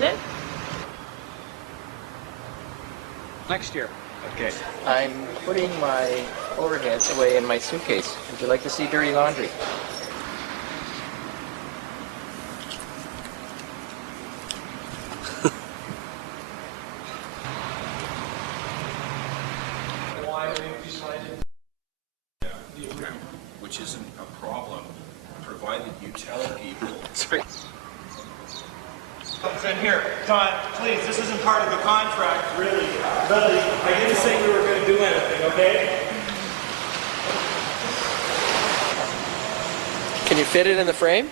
confident? Next year. Okay. I'm putting my overheads away in my suitcase. Would you like to see dirty laundry? Which isn't a problem, provided you tell people. And here, Don, please, this isn't part of the contract, really. Lily, I didn't say we were going to do anything, okay? Can you fit it in the frame?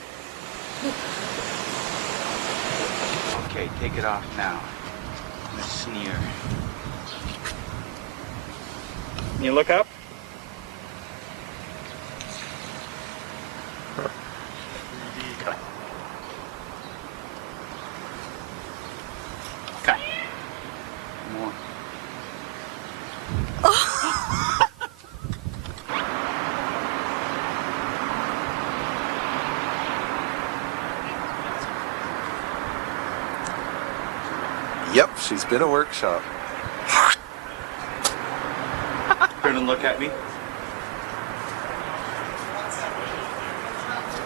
Okay, take it off now. And a sneer. Can you look up? Okay. More. Yep, she's been a workshop. Turn and look at me.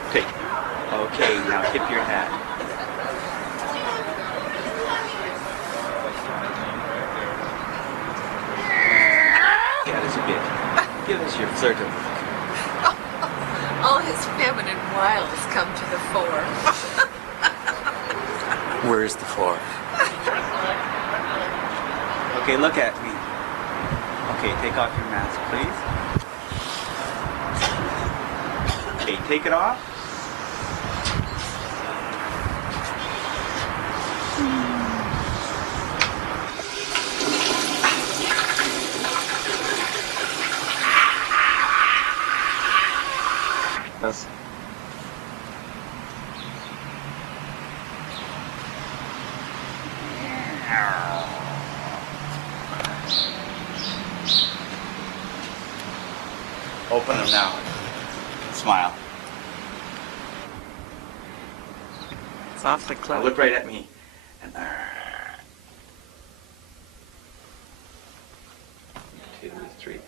Okay. Okay, now tip your hat. That is a bit. Give us your flirt of All his feminine wiles come to the fore. Where's the floor? Okay, look at me. Okay, take off your mask, please. Okay, take it off. That's open them now. Smile. It's awfully Now clever. look right at me. And 2, 3.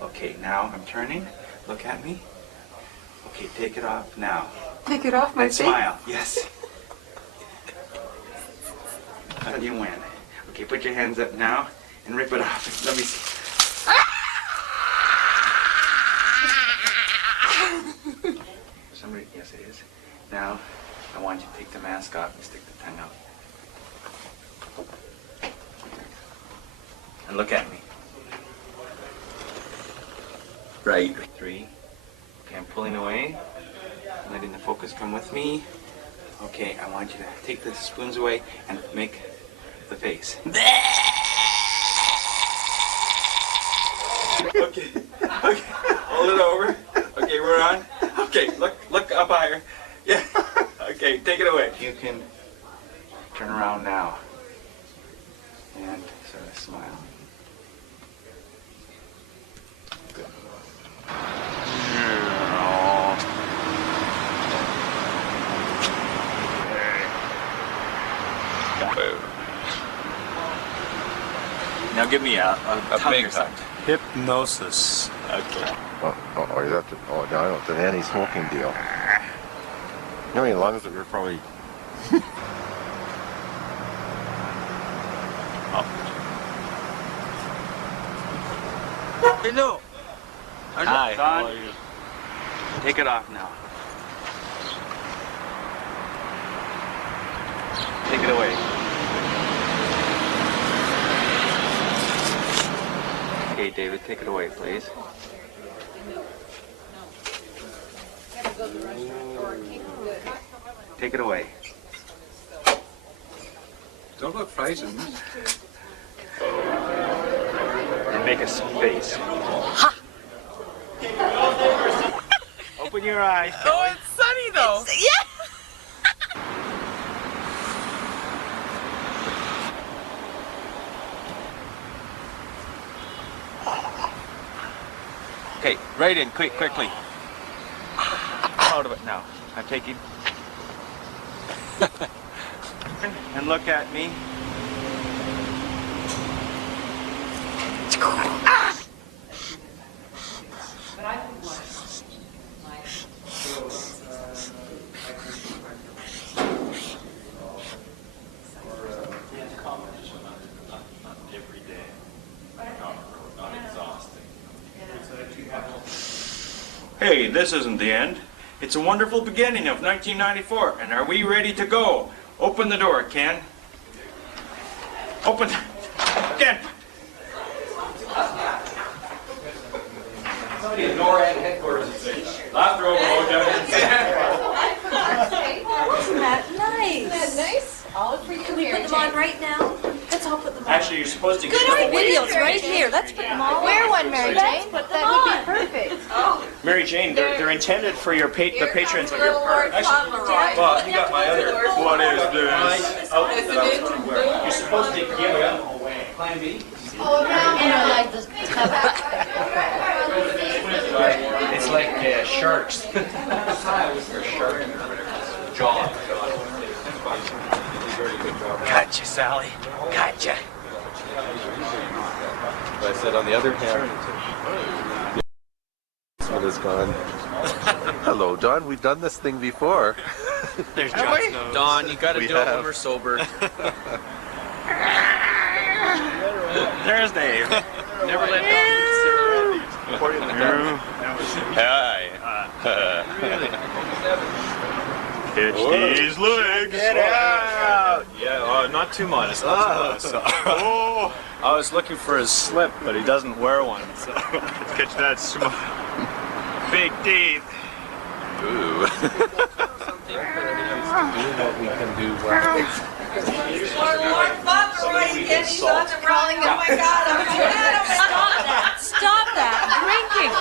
Okay, now I'm turning. Look at me. Okay, take it off now. Take it off my And face. smile. Yes. How do you win? Okay, put your hands up now and rip it off. Let me see. Somebody, yes it is. Now, I want you to take the mask off and stick the tongue out. And look at me. Right. 3. Okay, I'm pulling away. Letting the focus come with me. Okay, I want you to take the spoons away and make the face. Okay, okay, hold it over. Okay, we're on. Okay, look up higher. Yeah, okay, take it away. You can turn around now and sort of smile. Good. Now give me a big hug. Hypnosis. Okay. Oh, that's oh, no, it's an anti-smoking deal. You know how many lungs that we're probably. Hello. Hi, Don, how are you? take it off now. Take it away. Okay, David, take it away, please. Take it away. Don't look frightened. And make a face. Open your eyes. Oh, it's sunny though. Yeah. Okay, right in, quickly. Out of it now. I'm taking. And and look at me. Hey, this isn't the end. It's a wonderful beginning of 1994, and are we ready to go? Open the door, Ken. Open. Ken. Somebody at NORAD headquarters is saying, last row below, Wasn't that nice? Isn't that nice? All for you, Can we put them on right now? Let's all put them on. Actually, you're supposed to Good get the videos right here. Let's put them all Wear on. one, Mary Let's Jane. put them That on. would be perfect. Oh, Mary Jane, they're intended for your the patrons of your park. Well, you got my other. What is this? Outfit that I was going to wear. You're supposed to give them away. Plan B? oh, now I like this. It's like sharks. Or shark. Jaw. Gotcha, Sally. Gotcha. I said, on the other hand, this one is gone. Hello, Don. We've done this thing before. There's John's nose. Don, you gotta We do it have. when we're sober. There's Dave. Never let Don Hi. Hitch these legs. Get out! Yeah, not too modest. Not too modest. Oh, I was looking for his slip, but he doesn't wear one. So let's catch that smile. Big teeth. Ooh. what we can do well. Crawling, oh my God, oh my God, Stop that. Drinking.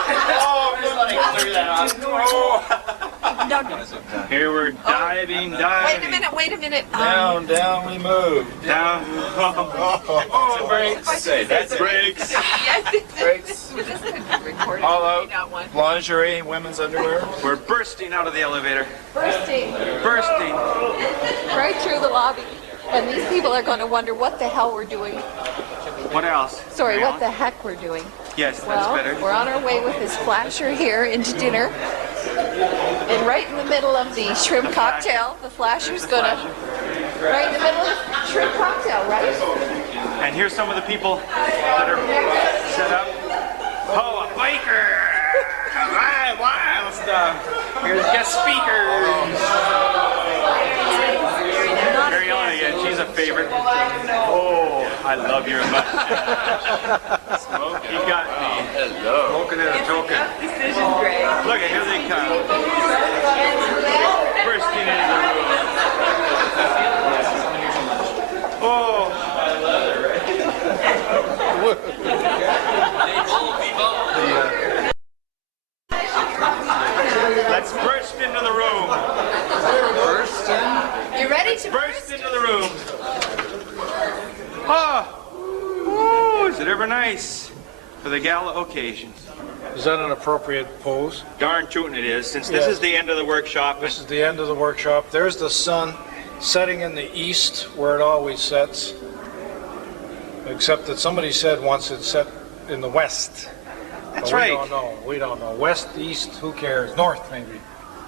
Here we're diving. Wait a minute. Down we move. Down. Oh, brakes. Say that's brakes. Brakes. This is recorded. All out. We got one. Lingerie, women's underwear. We're bursting out of the elevator. Bursting Bursting. right through the lobby. And these people are going to wonder what the hell we're doing. What else? Sorry, what the heck we're doing. Yes, that's Well, better. we're on our way with this flasher here into dinner. And right in the middle of the shrimp cocktail, the flasher's gonna, right in the middle of the shrimp cocktail, right? And here's some of the people that are set up. Oh, a biker! All right, wild stuff. Here's guest speakers. Mary Ellen again, she's a favorite. Oh, I love your mustache. Smoke, he got me. Hello. Smoking and a token. Look, here they come. Bursting into the room. Oh. Let's burst into the room. You ready to Burst into the room. Ah. Oh, is it ever nice for the gala occasions? Is that an appropriate pose? Darn tootin' it is, since this Yes. is the end of the workshop. This is the end of the workshop. There's the sun setting in the east where it always sets. Except that somebody said once it set in the west. That's But right. We don't know. We don't know. West, east, who cares? North, maybe.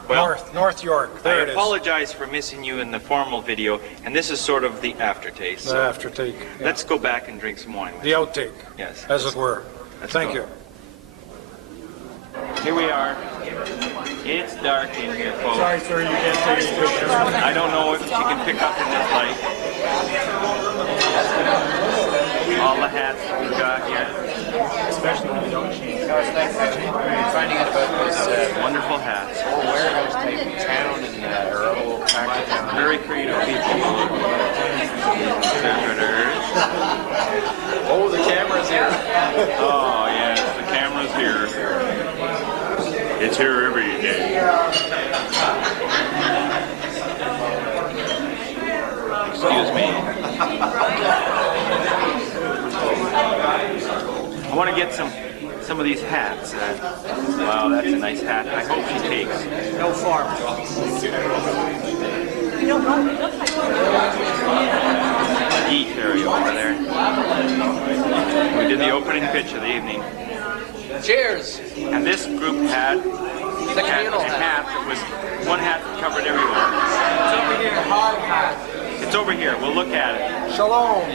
Well, North York. There I it is. apologize for missing you in the formal video, and this is sort of the aftertaste. The So aftertake. Yeah. let's go back and drink some wine with The you. outtake, Yes. as it were. Let's Thank go. you. Here we are. It's dark in here, folks. Sorry, sir, you can't take any pictures. I don't know if you can pick up in this light. All the hats that we've got here. Especially when you don't change. Finding out about this Wonderful hats. whole warehouse type town in rural Pakistan. Very creative people. Visitors. Oh, the camera's here. Oh, yes, the camera's here. It's here every day. Excuse me. I want to get some of these hats. Wow, that's a nice hat. I hope she takes. No farm. Geek area over there. We did the opening pitch of the evening. Cheers! And this group had a hat that was one hat that covered everywhere. It's over here, hard hat. It's over here. We'll look at it. Shalom!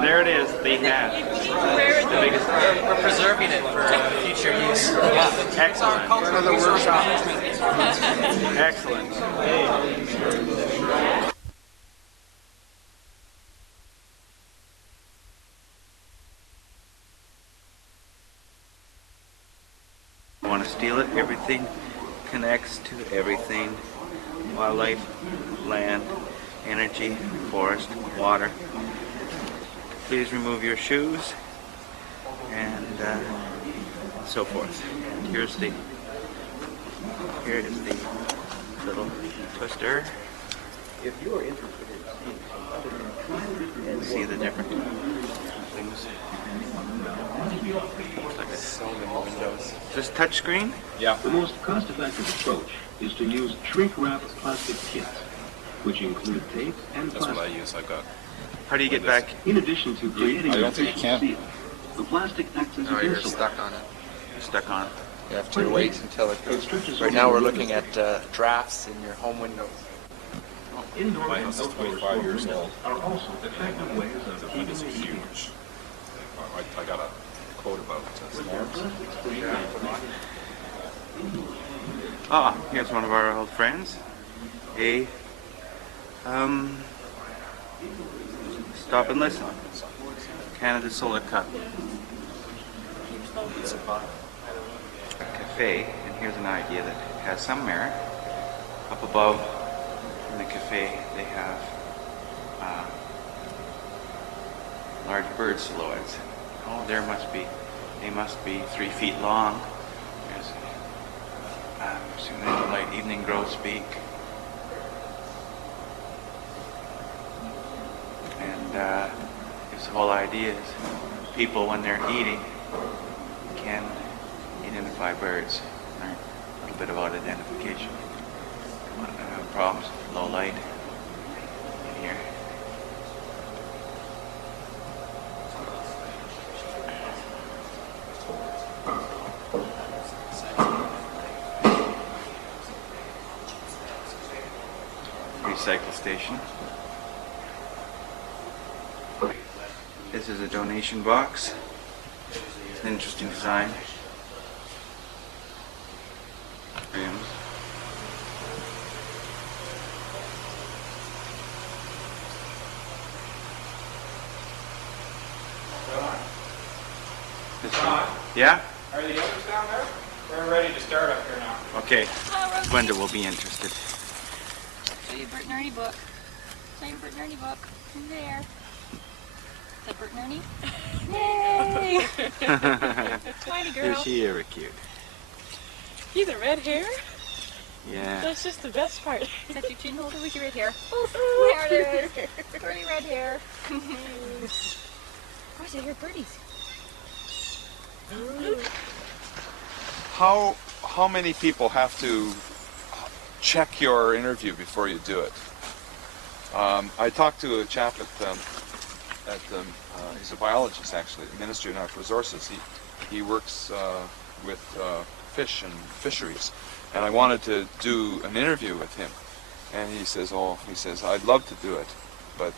There it is, the hat. The biggest. We're preserving it for future use. Yeah. Excellent. For the workshop. Excellent. I want to steal it. Everything connects to everything. Wildlife, land, energy, forest, water. Please remove your shoes and so forth. And here is the little twister. If you are interested in seeing some other and see the different things. Looks like it's so many windows. Is this touch screen? Yeah. The most cost-effective approach is to use shrink-wrapped plastic kits, which include tape and That's plastic. what I use. I've got. How do you get back? In addition to creating I an don't think you efficient can. seal, the plastic acts as Oh, an you're insulator. stuck on it. Stuck on it. You have to wait until it goes. Right now we're looking at drafts in your home windows. Indoor My and house is outdoor 25 years storage old. are also effective ways of The keeping heat is the heat. huge. I got a quote about storms. Ah, here's one of our old friends. A stop and listen. Canada Solar Cup. A cafe, and here's an idea that has some merit. Up above in the cafe, they have large bird silhouettes. Oh, they must be 3 feet long. There's assuming light evening grosbeak. And this whole idea is people, when they're eating, can identify birds. Learn a little bit about identification. Problems with low light in here. Recycle station. This is a donation box. It's an interesting design. Yeah? Are the others down there? We're ready to start up here now. Okay. Gwenda will be interested. Show you Bert and Ernie book. Show you Bert and Ernie book. In there. Is that Bert and Ernie? Yay! Tiny girl. Is she ever cute? You the red hair? Yeah. That's just the best part. Is that your chin holder with your red hair? There it is. Pretty red hair. Where's I hear birdies? How many people have to check your interview before you do it? I talked to a chap he's a biologist actually, at the Ministry of Natural Resources. He works with fish and fisheries, and I wanted to do an interview with him, and he says, I'd love to do it, but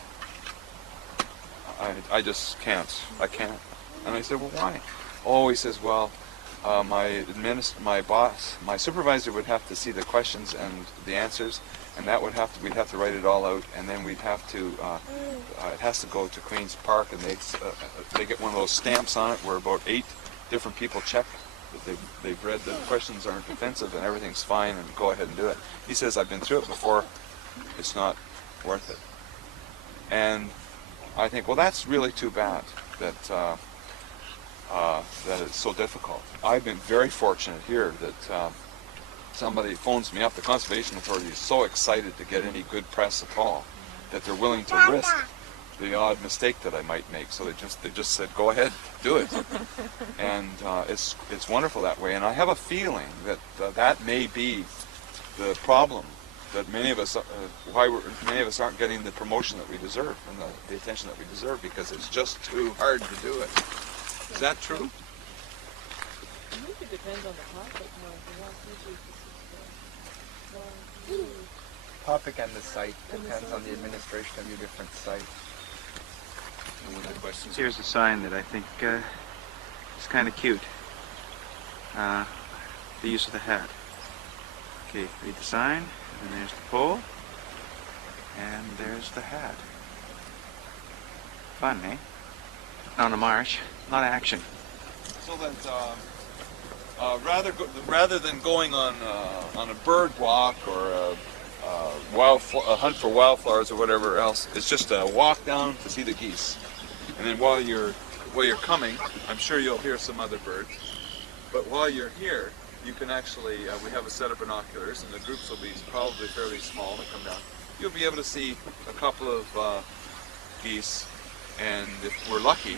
I just can't. I can't. And I said, well, why? Oh, he says, well, my supervisor would have to see the questions and the answers, and we'd have to write it all out, and then we'd have to, it has to go to Queen's Park, and they get one of those stamps on it where about 8 different people check that they've read the questions aren't offensive and everything's fine, and go ahead and do it. He says, I've been through it before, it's not worth it. And I think, well, that's really too bad that it's so difficult. I've been very fortunate here that somebody phones me up. The Conservation Authority is so excited to get any good press at all that they're willing to risk the odd mistake that I might make. So they just said, go ahead, do it. And it's wonderful that way. And I have a feeling that that may be the problem that many of us aren't getting the promotion that we deserve and the attention that we deserve because it's just too hard to do it. Is that true? I think it depends on the topic more. If you want people to Topic and the site depends on the administration of your different site. Here's a sign that I think is kind of cute. The use of the hat. Okay, read the sign, and then there's the pole, and there's the hat. Fun, eh? On a marsh, a lot of action. So that rather than going on a bird walk or a hunt for wildflowers or whatever else, it's just a walk down to see the geese. And then while you're coming, I'm sure you'll hear some other birds. But while you're here, you can actually, we have a set of binoculars, and the groups will be probably fairly small that come down. You'll be able to see a couple of geese, and if we're lucky,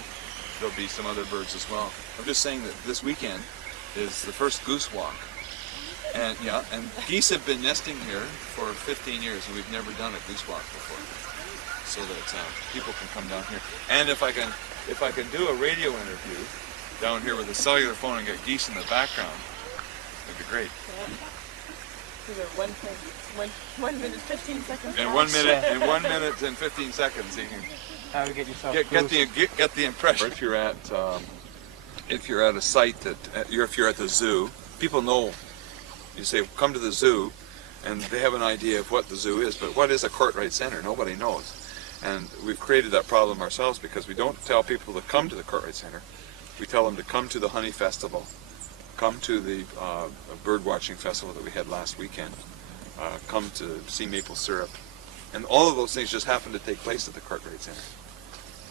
there'll be some other birds as well. I'm just saying that this weekend is the first goose walk. And yeah, and geese have been nesting here for 15 years, and we've never done a goose walk before. So that people can come down here. And if I can do a radio interview down here with a cellular phone and get geese in the background, it'd be great. So 1 minute, 15 seconds. In 1 minute, and 15 seconds, you can How to get yourself get the impression. If you're at a site that if you're at the zoo, people know. You say come to the zoo, and they have an idea of what the zoo is. But what is a Courtright Center? Nobody knows. And we've created that problem ourselves because we don't tell people to come to the Courtright Center. We tell them to come to the Honey Festival, come to the bird watching festival that we had last weekend, come to see maple syrup, and all of those things just happen to take place at the Courtright Center.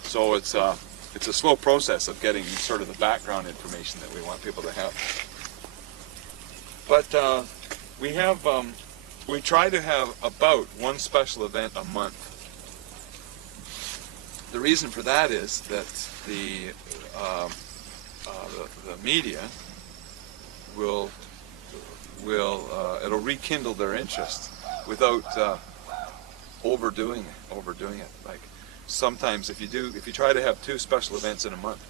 So it's a slow process of getting sort of the background information that we want people to have. But we try to have about one special event a month. The reason for that is that the media it'll rekindle their interest without overdoing it. Like sometimes if you try to have 2 special events in a month,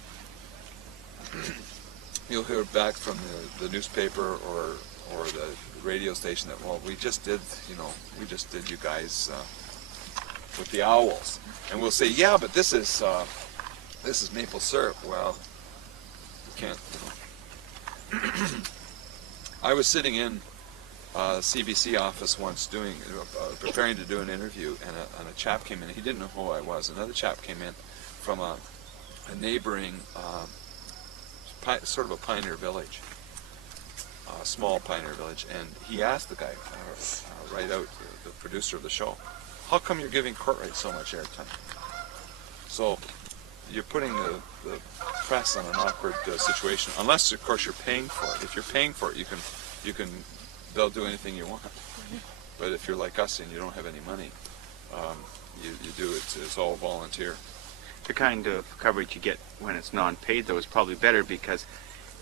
you'll hear back from the newspaper or the radio station that, well, we just did you guys with the owls, and we'll say, yeah, but this is maple syrup. Well, you can't. I was sitting in CBC office once preparing to do an interview, and a chap came in. He didn't know who I was. Another chap came in from a neighboring sort of a pioneer village, a small pioneer village, and he asked the guy right out, the producer of the show, how come you're giving Courtright so much airtime? So you're putting the press on an awkward situation, unless of course you're paying for it. If you're paying for it, they'll do anything you want. But if you're like us and you don't have any money, you do it. It's all volunteer. The kind of coverage you get when it's non-paid, though, is probably better because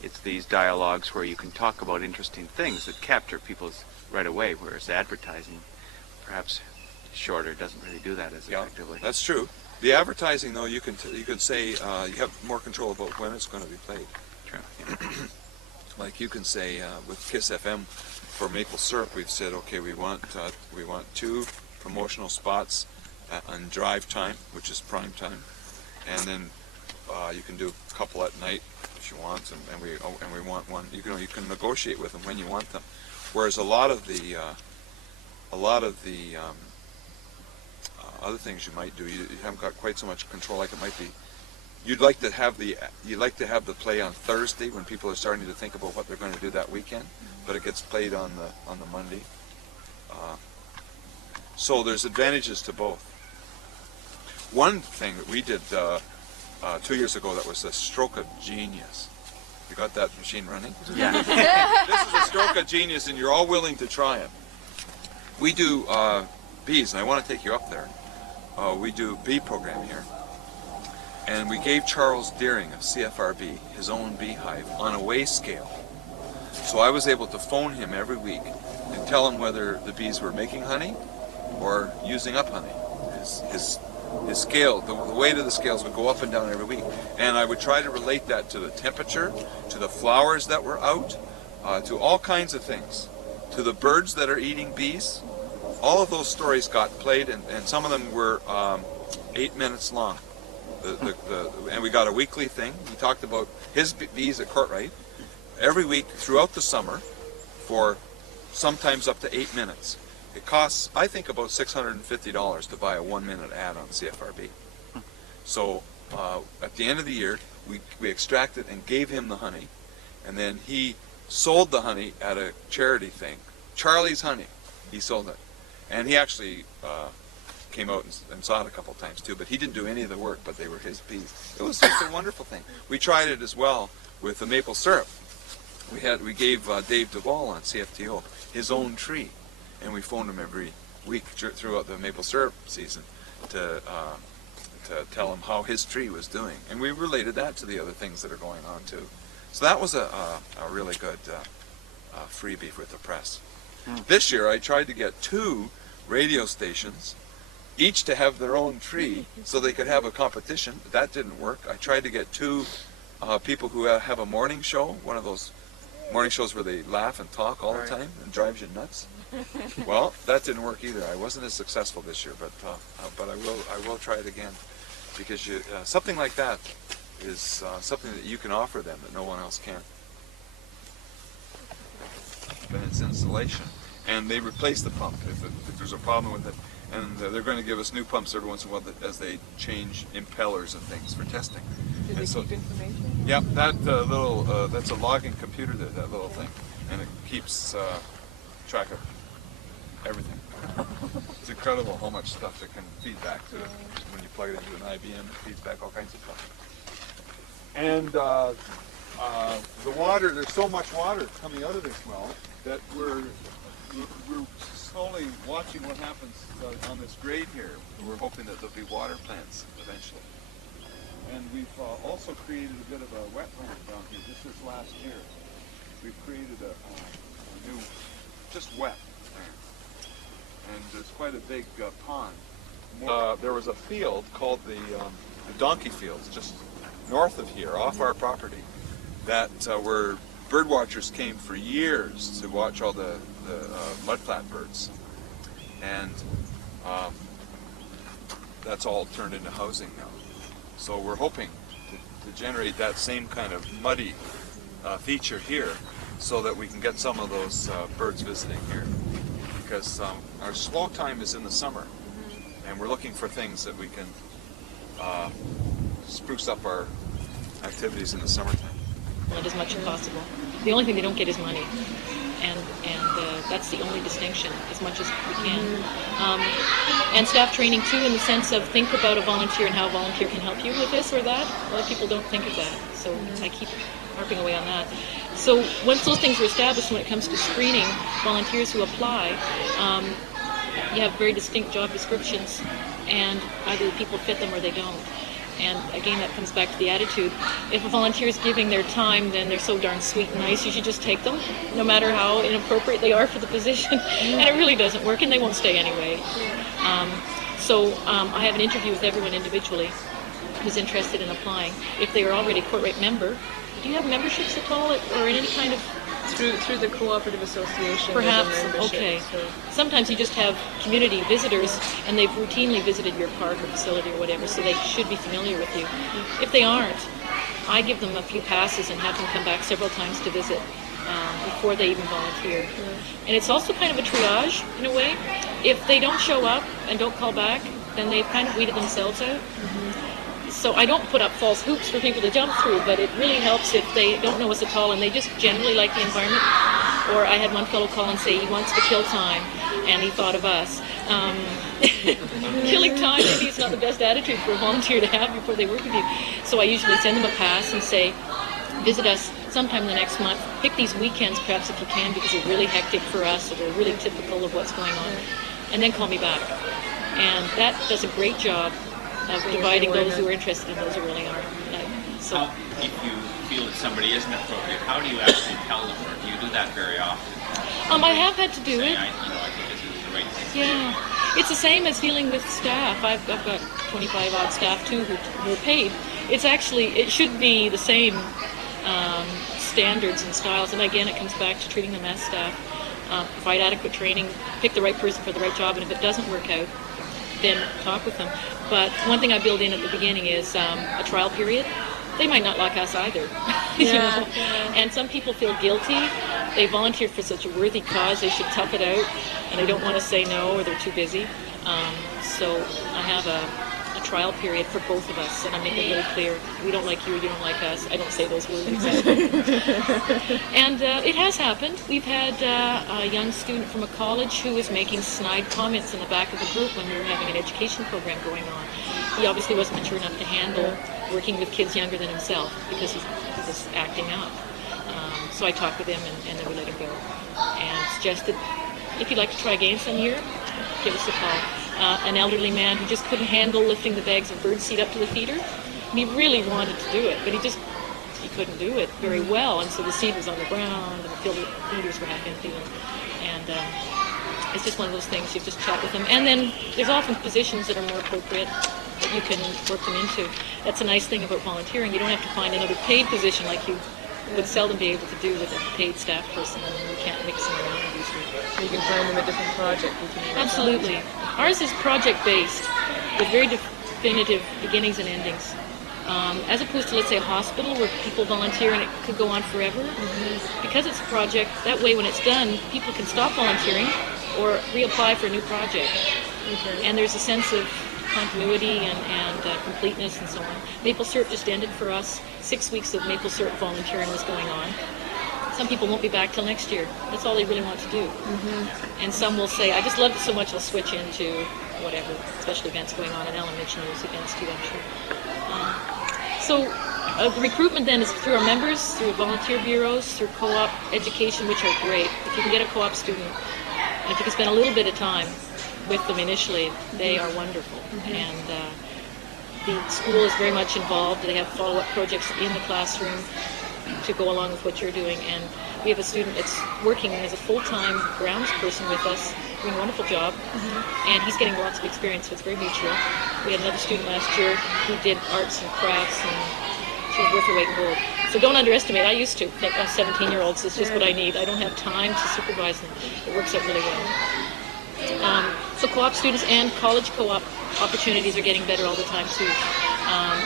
it's these dialogues where you can talk about interesting things that capture people's right away, whereas advertising, perhaps shorter, doesn't really do that as effectively. That's true. The advertising, though, you can say you have more control about when it's going to be played. True. Yeah. Like you can say with Kiss FM for maple syrup, we've said, okay, we want 2 promotional spots on drive time, which is prime time, and then you can do a couple at night if you want, and we want one. You can negotiate with them when you want them. Whereas a lot of the other things you might do, you haven't got quite so much control. Like it might be, you'd like to have the play on Thursday when people are starting to think about what they're going to do that weekend, but it gets played on the Monday. So there's advantages to both. One thing that we did 2 years ago that was a stroke of genius. You got that machine running? Yeah. This is a stroke of genius, and you're all willing to try it. We do bees, and I want to take you up there. We do bee program here. And we gave Charles Deering of CFRB his own beehive on a weigh scale. So I was able to phone him every week and tell him whether the bees were making honey or using up honey. His scale, the weight of the scales would go up and down every week. And I would try to relate that to the temperature, to the flowers that were out, to all kinds of things, to the birds that are eating bees. All of those stories got played, and some of them were 8 minutes long. And we got a weekly thing. He talked about his bees at Courtright every week throughout the summer for sometimes up to 8 minutes. It costs, I think, about $650 to buy a 1-minute ad on CFRB. So at the end of the year, we extracted and gave him the honey, and then he sold the honey at a charity thing. Charlie's Honey, he sold it. And he actually came out and saw it a couple times too, but he didn't do any of the work, but they were his bees. It was just a wonderful thing. We tried it as well with the maple syrup. We gave Dave Duvall on CFTO his own tree, and we phoned him every week throughout the maple syrup season to tell him how his tree was doing, and we related that to the other things that are going on too. So that was a really good freebie with the press. This year I tried to get 2 radio stations, each to have their own tree, so they could have a competition. That didn't work. I tried to get 2 people who have a morning show, one of those morning shows where they laugh and talk all the time and drives you nuts. Well, that didn't work either. I wasn't as successful this year, but I will try it again, because something like that is something that you can offer them that no one else can. But it's installation, and they replace the pump if there's a problem with it, and they're going to give us new pumps every once in a while as they change impellers and things for testing. Do they keep information? Yeah, that that's a logging computer, that little thing, and it keeps track of everything. It's incredible how much stuff it can feed back to it. When you plug it into an IBM, it feeds back all kinds of stuff. And the water, there's so much water coming out of this well that we're slowly watching what happens on this grade here. We're hoping that there'll be water plants eventually. And we've also created a bit of a wetland down here. This is last year. We've created a new, just wet land. And there's quite a big pond. There was a field called the Donkey Fields, just north of here, off our property, that where birdwatchers came for years to watch all the mudflat birds. And that's all turned into housing now. So we're hoping to generate that same kind of muddy feature here, so that we can get some of those birds visiting here. Because our slow time is in the summer, and we're looking for things that we can spruce up our activities in the summertime. As much as possible. The only thing they don't get is money, and that's the only distinction, as much as we can. And staff training too, in the sense of think about a volunteer and how a volunteer can help you with this or that. A lot of people don't think of that, so I keep harping away on that. So once those things are established, when it comes to screening volunteers who apply, you have very distinct job descriptions, and either the people fit them or they don't. And again, that comes back to the attitude. If a volunteer is giving their time, then they're so darn sweet and nice, you should just take them, no matter how inappropriate they are for the position. And it really doesn't work, and they won't stay anyway. So I have an interview with everyone individually who's interested in applying. If they are already a Courtright member, do you have memberships at all, or in any kind of... Through the cooperative association. Perhaps, okay. So. Sometimes you just have community visitors, and they've routinely visited your park or facility or whatever, so they should be familiar with you. If they aren't, I give them a few passes and have them come back several times to visit before they even volunteer. And it's also kind of a triage, in a way. If they don't show up and don't call back, then they've kind of weeded themselves out. So I don't put up false hoops for people to jump through, but it really helps if they don't know us at all and they just generally like the environment. Or I had one fellow call and say he wants to kill time, and he thought of us. Killing time maybe is not the best attitude for a volunteer to have before they work with you. So I usually send them a pass and say, visit us sometime in the next month. Pick these weekends perhaps if you can, because they're really hectic for us, or they're really typical of what's going on. And then call me back. And that does a great job of dividing those who are interested and those who really aren't. So, if you feel that somebody isn't appropriate, how do you actually tell them, or do you do that very often? I have had to do Say, it. I think this is the right thing. Yeah, it's the same as dealing with staff. I've got 25 odd staff too who are paid. It's actually, it should be the same standards and styles. And again, it comes back to treating them as staff. Provide adequate training, pick the right person for the right job, and if it doesn't work out, then talk with them. But one thing I build in at the beginning is a trial period. They might not like us either. You know? And some people feel guilty. They volunteered for such a worthy cause, they should tough it out, and they don't want to say no or they're too busy. So I have a trial period for both of us, and I make it really clear. We don't like you, you don't like us. I don't say those words exactly. And it has happened. We've had a young student from a college who was making snide comments in the back of the group when we were having an education program going on. He obviously wasn't mature enough to handle working with kids younger than himself because he was acting up. So I talked with him, and then we let him go. And suggested, if you'd like to try again some year, give us a call. An elderly man who just couldn't handle lifting the bags of birdseed up to the feeder. And he really wanted to do it, but he couldn't do it very well. And so the seed was on the ground, and the feeders were half empty. And it's just one of those things, you just chat with them. And then there's often positions that are more appropriate that you can work them into. That's a nice thing about volunteering. You don't have to find another paid position like you would seldom be able to do with a paid staff person. You can't mix them around usually. You can find them a different project. Absolutely. Ours is project-based with very definitive beginnings and endings. As opposed to, let's say, a hospital where people volunteer and it could go on forever. Because it's a project, that way when it's done, people can stop volunteering or reapply for a new project. And there's a sense of continuity and completeness and so on. Maple Syrup just ended for us. 6 weeks of Maple Syrup volunteering was going on. Some people won't be back till next year. That's all they really want to do. And some will say, I just loved it so much I'll switch into whatever, special events going on, and Ellen mentioned those events too, I'm sure. So the recruitment then is through our members, through volunteer bureaus, through co-op education, which are great. If you can get a co-op student, and if you can spend a little bit of time with them initially, they are wonderful. And the school is very much involved. They have follow-up projects in the classroom to go along with what you're doing. And we have a student that's working as a full-time grounds person with us, doing a wonderful job, and he's getting lots of experience, so it's very mutual. We had another student last year who did arts and crafts, and she was worth her weight in gold. So don't underestimate. I used to think 17-year-olds is just what I need. I don't have time to supervise them. It works out really well. So co-op students and college co-op opportunities are getting better all the time too.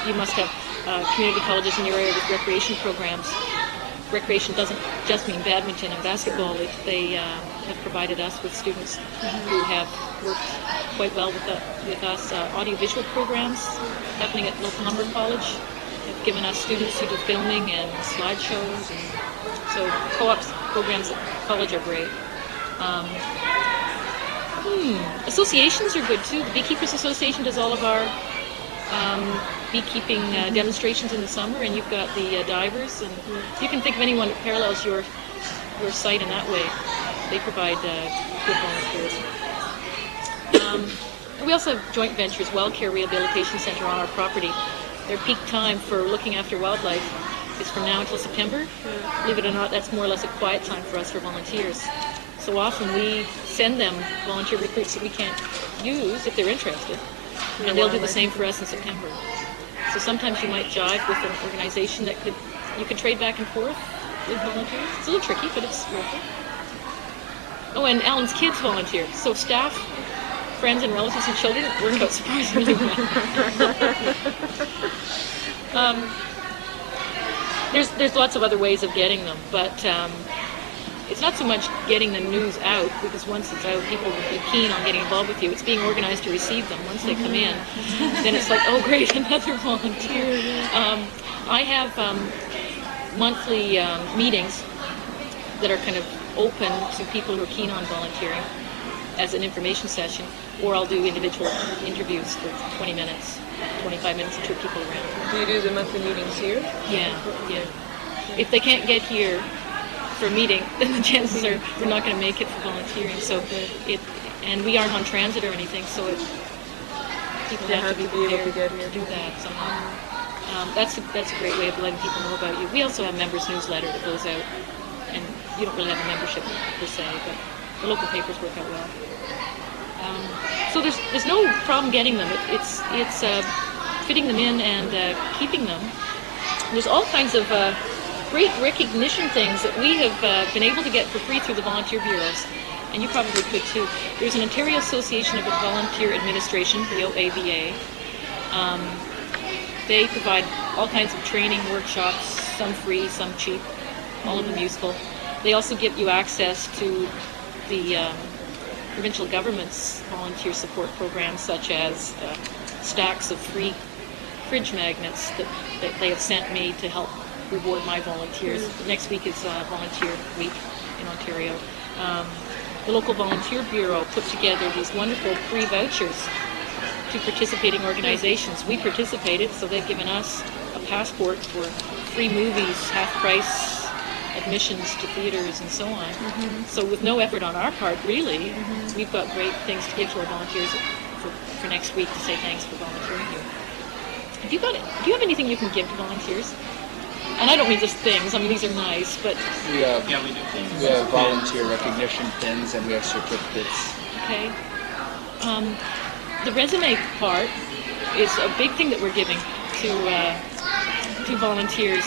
You must have community colleges in your area with recreation programs. Recreation doesn't just mean badminton and basketball. They have provided us with students who have worked quite well with us. Audiovisual programs happening at local Humber College have given us students who do filming and slideshows. And so co-op programs at college are great. Associations are good too. The Beekeepers Association does all of our beekeeping demonstrations in the summer, and you've got the divers, and you can think of anyone that parallels your site in that way. They provide good volunteers. We also have joint ventures, Wildcare Rehabilitation Center on our property. Their peak time for looking after wildlife is from now until September. Believe it or not, that's more or less a quiet time for us for volunteers. So often we send them volunteer recruits that we can't use if they're interested, and they'll do the same for us in September. So sometimes you might jive with an organization that you could trade back and forth with volunteers. It's a little tricky, but it's worth it. Oh, and Alan's kids volunteer. So staff, friends and relatives and children work out surprisingly well. There's lots of other ways of getting them, but it's not so much getting the news out, because once it's out, people will be keen on getting involved with you. It's being organized to receive them. Once they come in, then it's like, oh great, another volunteer. I have monthly meetings that are kind of open to people who are keen on volunteering as an information session, or I'll do individual interviews for 20 minutes, 25 minutes to tour people around. Do you do the monthly meetings here? Yeah. If they can't get here for a meeting, then the chances are they're not going to make it for volunteering. So and we aren't on transit or anything, so people have to be prepared to do that somehow. That's a great way of letting people know about you. We also have members' newsletter that goes out and you don't really have a membership per se, but the local papers work out well. So there's no problem getting them. It's fitting them in and keeping them. There's all kinds of great recognition things that we have been able to get for free through the volunteer bureaus, and you probably could too. There's an Ontario Association of Volunteer Administration, the OAVA. They provide all kinds of training workshops, some free, some cheap, all of them useful. They also give you access to the provincial government's volunteer support programs, such as stacks of free fridge magnets that they have sent me to help reward my volunteers. Next week is Volunteer Week in Ontario. The local volunteer bureau put together these wonderful free vouchers to participating organizations. We participated, so they've given us a passport for free movies, half price admissions to theaters and so on. So with no effort on our part, really, we've got great things to give to our volunteers for next week to say thanks for volunteering here. Do you have anything you can give to volunteers? And I don't mean just things. I mean, these are nice, but We have, Yeah, we do things. we have volunteer recognition pins and we have certificates. okay. The resume part is a big thing that we're giving to volunteers.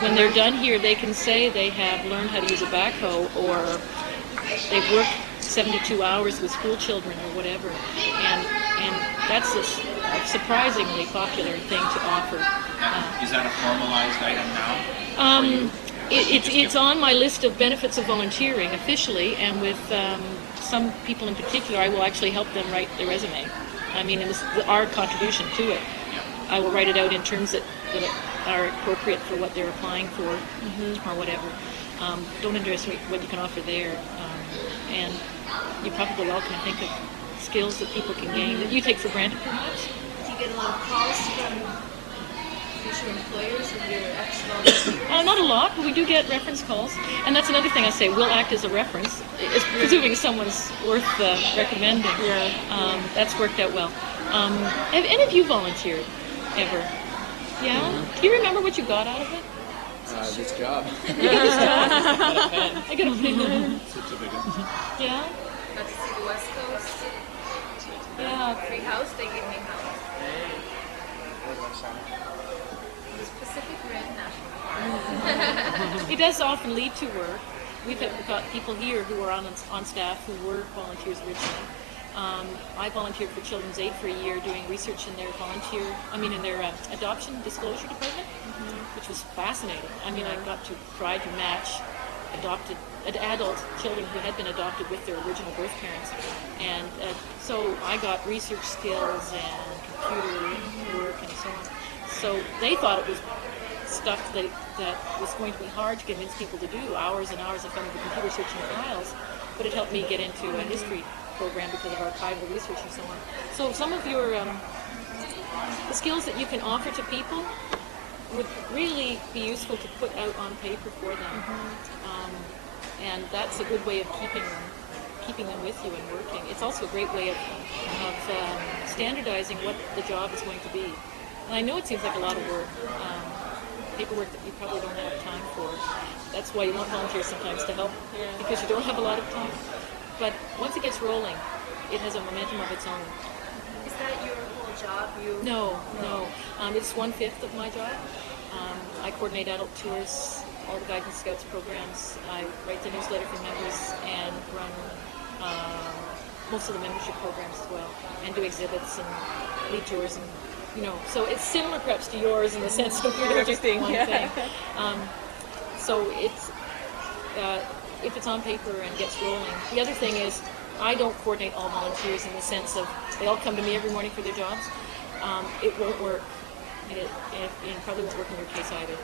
When they're done here, they can say they have learned how to use a backhoe, or they've worked 72 hours with school children or whatever, and that's a surprisingly popular thing to offer. Is that a formalized item now? It's on my list of benefits of volunteering officially, and with some people in particular, I will actually help them write their resume. I mean, and this is our contribution to it. I will write it out in terms that are appropriate for what they're applying for, or whatever. Don't underestimate what you can offer there. And you probably all can think of skills that people can gain that you take for granted, perhaps. Do you get a lot of calls from future employers of your ex-volunteers? Not a lot, but we do get reference calls. And that's another thing I say, we'll act as a reference, presuming someone's worth recommending. That's worked out well. Have any of you volunteered ever? Yeah? Do you remember what you got out of it? This job. You got this job? I got a pen. Yeah? Got to see the West Coast. Yeah. Free house, they gave me house. The Pacific Rim National Park. It does often lead to work. We've got people here who are on staff who were volunteers originally. I volunteered for Children's Aid for a year doing research in their adoption disclosure department, which was fascinating. I mean, I got to try to match adult children who had been adopted with their original birth parents. And so I got research skills and computer work and so on. So they thought it was stuff that was going to be hard to convince people to do, hours and hours of the computer searching files, but it helped me get into a history program because of archival research and so on. So some of your the skills that you can offer to people would really be useful to put out on paper for them, and that's a good way of keeping them with you and working. It's also a great way of standardizing what the job is going to be. And I know it seems like a lot of work, paperwork that you probably don't have time for. That's why you want volunteers sometimes to help, because you don't have a lot of time. But once it gets rolling, it has a momentum of its own. Is that your whole job? No. It's 1/5 of my job. I coordinate adult tours, all the Guidance Scouts programs. I write the newsletter for members and run most of the membership programs as well, and do exhibits and lead tours, and so it's similar perhaps to yours in the sense of you're doing just one thing. So it's if it's on paper and gets rolling. The other thing is I don't coordinate all volunteers in the sense of they all come to me every morning for their jobs. It won't work. It probably won't work in your case either.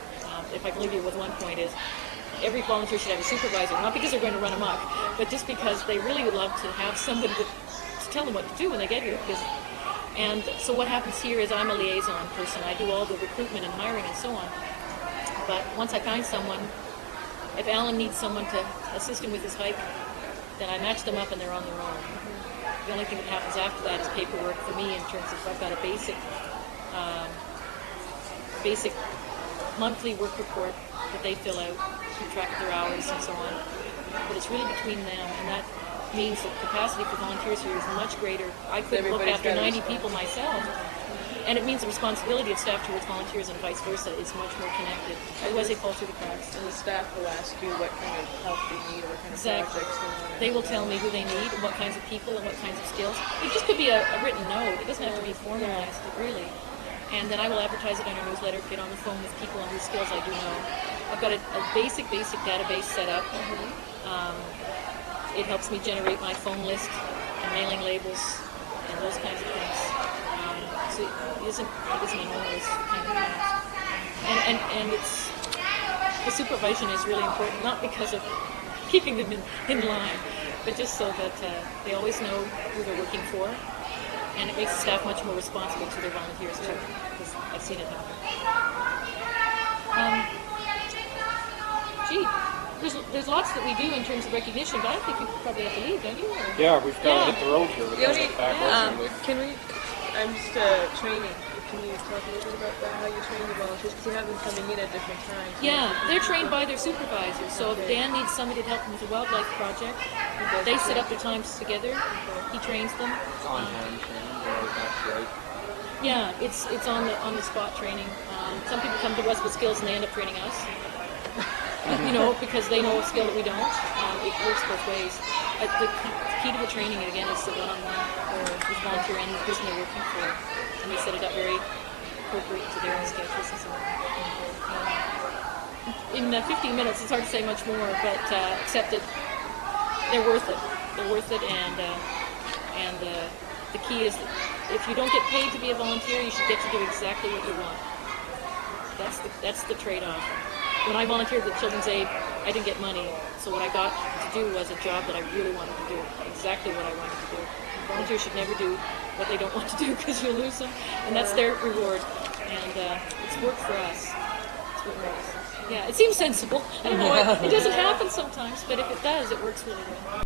If I can leave you with one point is every volunteer should have a supervisor, not because they're going to run amok, but just because they really would love to have somebody to tell them what to do when they get here. And so what happens here is I'm a liaison person. I do all the recruitment and hiring and so on. But once I find someone, if Alan needs someone to assist him with his hike, then I match them up and they're on their own. The only thing that happens after that is paperwork for me in terms of I've got a basic monthly work report that they fill out, keep track of their hours and so on. But it's really between them, and that means the capacity for volunteers here is much greater. I could look after 90 people myself, and it means the responsibility of staff towards volunteers and vice versa is much more connected. Otherwise they fall through the cracks. And the staff will ask you what kind of help they need, or what kind of Exactly. projects they want. They will tell me who they need, and what kinds of people, and what kinds of skills. It just could be a written note. It doesn't have to be formalized, really. And then I will advertise it on our newsletter, get on the phone with people on whose skills I do know. I've got a basic database set up. It helps me generate my phone list and mailing labels and those kinds of things. So it isn't an onerous kind of task. And it's, the supervision is really important, not because of keeping them in line, but just so that they always know who they're working for. And it makes the staff much more responsible to their volunteers too, because I've seen it happen. There's lots that we do in terms of recognition, but I think you probably have to leave, don't you? Or? Yeah, we've got to hit the road here. The only, can we, I'm just training. Can you talk a little bit about that, how you train the volunteers? Because you have them coming in at different times. Yeah, they're trained by their supervisors. So if Dan needs somebody to help him with a wildlife project, they set up their times together. He trains them. On-hand training, that's right. Yeah, it's on the spot training. Some people come to us with skills and they end up training us. Because they know a skill that we don't. It works both ways. The key to the training, again, is the one-on-one for each volunteer and the person they're working for. And we set it up very appropriate to their own schedules and so on. In 15 minutes, it's hard to say much more, but except that they're worth it. They're worth it, and the key is that if you don't get paid to be a volunteer, you should get to do exactly what you want. That's the trade-off. When I volunteered with Children's Aid, I didn't get money, so what I got to do was a job that I really wanted to do, exactly what I wanted to do. Volunteers should never do what they don't want to do because you'll lose them, and that's their reward, and it's worked for us. It's worked for us. Yeah, it seems sensible. I don't know, it doesn't happen sometimes, but if it does, it works really well.